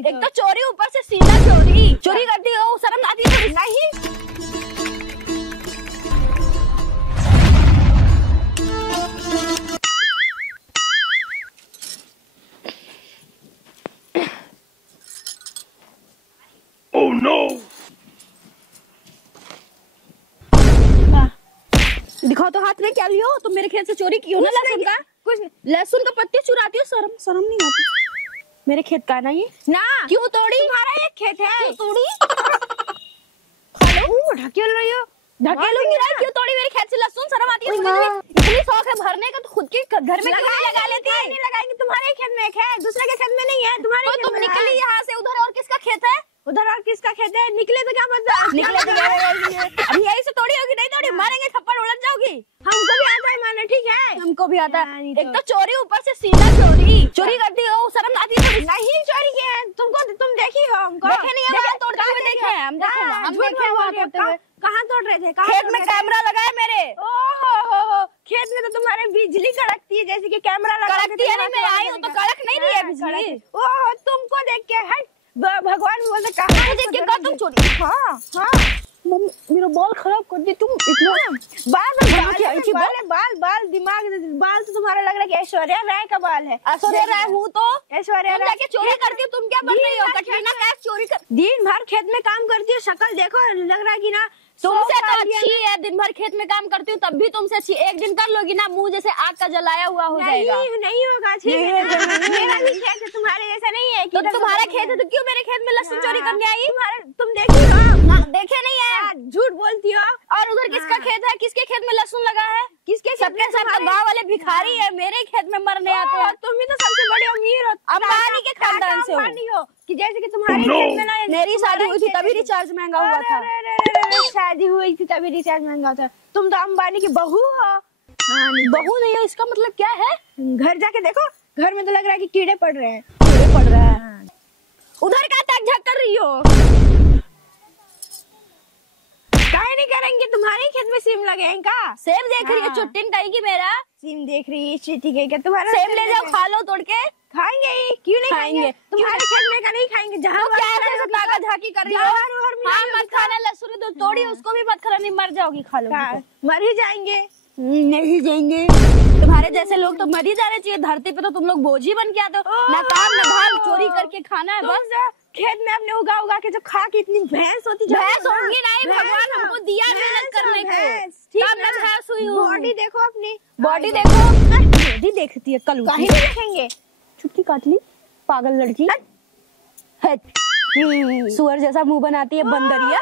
नहीं एक तो चोरी, ऊपर से सीधा चोरी चोरी करती हो, शर्म आती है थोड़ी? नहीं। Oh no! दिखाओ तो हाथ में क्या लियो? तुम मेरे खेत से चोरी की हो ना लहसुन का? कुछ नहीं। लहसुन का पत्ते चुराती हो, शर्म शर्म नहीं आती? मेरे खेत का है ना ये? ना क्यों तोड़ी? तुम्हारा एक खेत है। क्यों तोड़ी? ढकेल रही हो। ढकेलूंगी नहीं, क्यों तोड़ी मेरे खेत से लहसुन? शर्म आती है थोड़ी सी भी? इतनी शौक है भरने का तो खुद के घर में क्यों नहीं लगा लेती है? नहीं लगाएंगे, तुम्हारे खेत में एक है, दूसरे के खेत में नहीं है, तुम्हारे तो खेत तुम में निकली है। यहाँ से, उधर और किसका खेत है? उधर और किसका खेत है? निकले तो क्या मतलब? निकले तो अभी यही से तोड़ी होगी, नहीं तोड़ी मारेंगे, थप्पड़ उलझ जाओगी। हमको भी आता है माने, ठीक है। हमको भी आता है। नहीं एक तो चोरी, ऊपर से सीधा चोरी चोरी करती हो, शर्म आती है थोड़ी? नहीं चोरी किए हैं, तुम देखी हो हमको? देखे नहीं है, तोड़ते हुए देखे हैं हम, देखे हैं, हम देखे हैं वहाँ तोड़ते हुए। कहाँ तोड़ रहे थे? खेत में कैमरा लगा है मेरे। ओहो, खेत में तो तुम्हारे बिजली कड़कती है, जैसे कि कैमरा लगा के कड़कती है नहीं, मैं आई हूँ तो कड़क नहीं रही है बिजली। ओहो, तुमको देख के हट भगवान बोलते कहाँ मुझे देख के कहा तुम चोरी? हाँ मम्मी मेरा बाल खराब कर दी तुम इतना। बाल दिमाग बाल तो तुम्हारा लग रहा है कि ऐश्वर्या राय का बाल है। ऐश्वर्या राय हूँ तो ऐश्वर्या तुम जाके चोरी करती हो, तुम क्या बन रही हो? कटरीना कैफ चोरी कर, दिन भर खेत में काम करती है, शक्ल देखो, लग रहा है कि ना तुमसे तो अच्छी है। दिन भर खेत में काम करती हूँ तब भी तुमसे अच्छी। एक दिन कर लोगी ना, मुंह जैसे आग का जलाया हुआ हो जाएगा। नहीं होगा, ठीक है। मेरा भी खेत है, तुम्हारे जैसा नहीं है। तो तुम्हारा खेत है तो क्यों मेरे खेत में लहसुन चोरी करने आई? तुम देखी हो? देखे नहीं है, झूठ बोलती हो। और उधर किसका खेत है? किसके खेत में लहसुन लगा है? किसके? सबके सब तो गाँव वाले भिखारी है, मेरे खेत में मरने आते हैं। तुम भी तो सबसे बड़े अमीर हो, अंबानी के खानदान से हो कि जैसे कि तुम्हारे खेत में ना। मेरी शादी हुई थी तभी रिचार्ज महंगा हुआ था। शादी हुई थी तभी रिचार्ज महंगा था। तुम तो अंबानी की बहू हो। बहू नहीं है, इसका मतलब क्या है? घर जाके देखो, घर में तो लग रहा है कि कीड़े पड़ रहे हैं। कीड़े पड़ रहा है। उधर क्या तक झक कर रही हो? काहे नहीं करेंगे, तुम्हारे खेत में सिम लगे हैं का? सेब देख रही है चुट्टिन कहीं मेरा? सिम देख रही है, चीटी गई क्या तुम्हारा? सेब ले जाओ, खा लो तोड़ के। खाएंगे ही, क्यों नहीं खाएंगे? तुम्हारे खेत में का नहीं खाएंगे। जहाँ क्या ऐसे नागा झाकी कर रही हो? हाँ मत खाना लहसुन, तो तोड़ी उसको भी मत खाना, नहीं मर जाओगी, खा लो। मर ही जाएंगे। नहीं जाएंगे, तुम्हारे जैसे लोग तो मर ही जाने चाहिए। धरती पे तो तुम लोग बोझ ही बन के आते हो, ना काम ना धाम, चोरी करके खाना है बस। खेत में अपने उगा के जो खा के इतनी भैंस होती, भैंस होंगी नहीं, भगवान हमको दिया मेहनत करने को, तब मैं भैंस हुई हूँ। बॉडी देखो अपनी, बॉडी देखो। बॉडी देखती है कल काहे नहीं देखेंगे? चुटकी काट ली, पागल लड़की। सुअर जैसा मुंह बनाती है बंदरिया।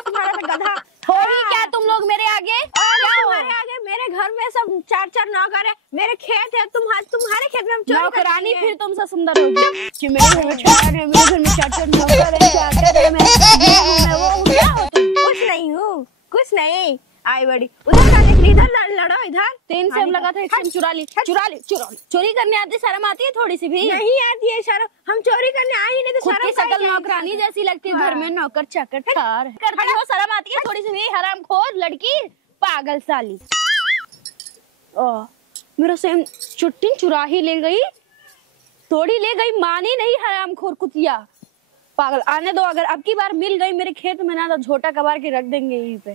तुम्हारा तो गधा। थोड़ी क्या तुम लोग मेरे आगे? तुम्हारे आगे मेरे घर में सब 4-4 नौकर है, मेरे खेत है, तुम्हारे खेत में हम चोरी नौकरानी फिर तुमसे सुंदर होगी कि मेरे घर में 4-4 नौकर है, मैं वो हूँ, क्या हो तुम? कुछ नहीं हूँ, कुछ नहीं। आई बड़ी उधर का देख ली, इधर लड़ो, इधर 3 सेब लगा था, 1 सेब चुरा ली। चोरी करने आती, शर्म आती है थोड़ी सी भी? नहीं आती है शर्म, हम चोरी करने आई नहीं तो खुद की शक्ल नौकरानी जैसी लगती है, घर में नौकर चाकर ठार करती हो, शर्म आती है थोड़ी सी भी? हरामखोर लड़की, पागल साली। मेरा सेब चुट्टिन चुरा ही ले गई, तोड़ी ले गई, मानी नहीं, हरामखोर कुतिया पागल। आने दो, अगर अब की बार मिल गई मेरे खेत में ना तो झोटा कबार के रख देंगे यहीं पे।